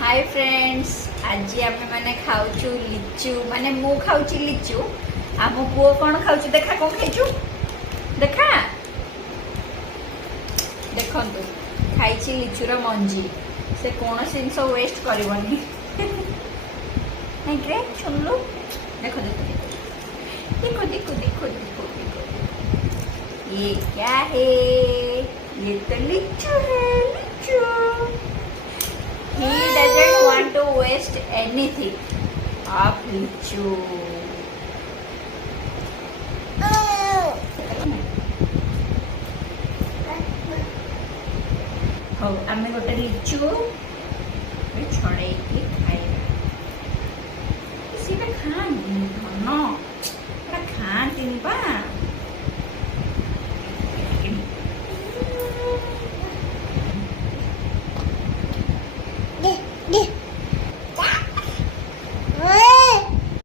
Hi friends, आज आम मैंने खाऊचु लिचु माने मु खाऊची लिचु आम पुओ कौन खाऊचु देखा कौन खाइचु देखा देखंतु खाइची लिचुर मंजी से कौन जिनस वेस्ट करबनी नहीं रे सुनलु देखो देखो देखो देखो देखो देखो देखो ये क्या है। ये तो लिचू है litchi. He doesn't want to waste anything of lichu. ହଉ ଆମେ ଗୋଟେ ଲିଚୁ ଛଡ଼େଇକି